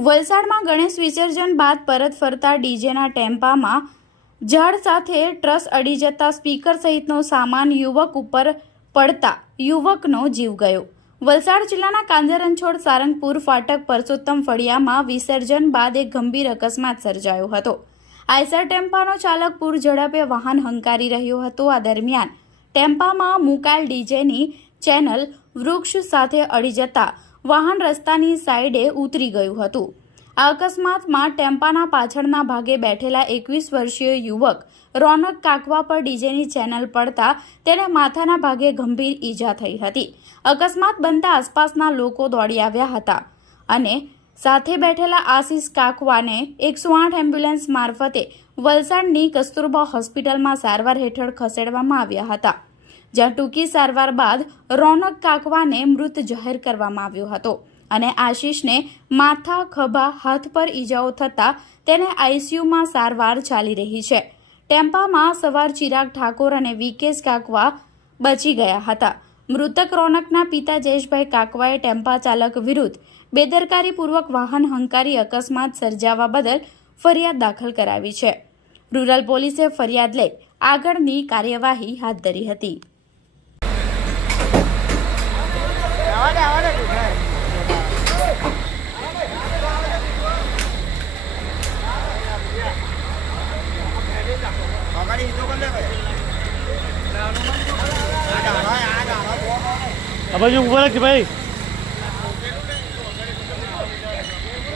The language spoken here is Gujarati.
વલસાડમાં ગણેશ વિસર્જન બાદ પરત ફરતા ડીજેના ટેમ્પામાં ઝાડ સાથે ટ્રસ અડી જતા સ્પીકર સહિતનો સામાન યુવક ઉપર પડતા યુવકનો જીવ ગયો। વલસાડ જિલ્લાના કાંજરંછોડ સારંગપુર ફાટક પરસોત્તમ ફળિયામાં વિસર્જન બાદ એક ગંભીર અકસ્માત સર્જાયો હતો। આઈસર ટેમ્પાનો ચાલક પૂર ઝડપે વાહન હંકારી રહ્યો હતો। આ દરમિયાન ટેમ્પામાં મુકાયેલ ડીજેની ચેનલ વૃક્ષ સાથે અડી જતા વાહન રસ્તાની સાઈડે ઉતરી ગયું હતું। આ અકસ્માતમાં ટેમ્પાના પાછળના ભાગે બેઠેલા 21 વર્ષીય યુવક રોનક કાકવા પર ડીજેની ચેનલ પડતા તેને માથાના ભાગે ગંભીર ઈજા થઈ હતી। અકસ્માત બનતા આસપાસના લોકો દોડી આવ્યા હતા અને સાથે બેઠેલા આશિષ કાકવાને 108 એમ્બ્યુલન્સ મારફતે વલસાડની કસ્તુરબા હોસ્પિટલમાં સારવાર હેઠળ ખસેડવામાં આવ્યા હતા, જ્યાં ટૂંકી સારવાર બાદ રોનક કાકવાને મૃત જાહેર કરવામાં આવ્યો હતો અને આશિષને માથા, ખભા, હાથ પર ઈજાઓ થતાં તેને આઈસીયુમાં સારવાર ચાલી રહી છે। ટેમ્પામાં સવાર ચિરાગ ઠાકોર અને વિકેશ કાકવા બચી ગયા હતા। મૃતક રોનકના પિતા જયેશભાઈ કાકવાએ ટેમ્પા ચાલક વિરુદ્ધ બેદરકારીપૂર્વક વાહન હંકારી અકસ્માત સર્જાવા બદલ ફરિયાદ દાખલ કરાવી છે। રૂરલ પોલીસે ફરિયાદ લઈ આગળની કાર્યવાહી હાથ ધરી હતી। अब जो ऊपर है कि भाई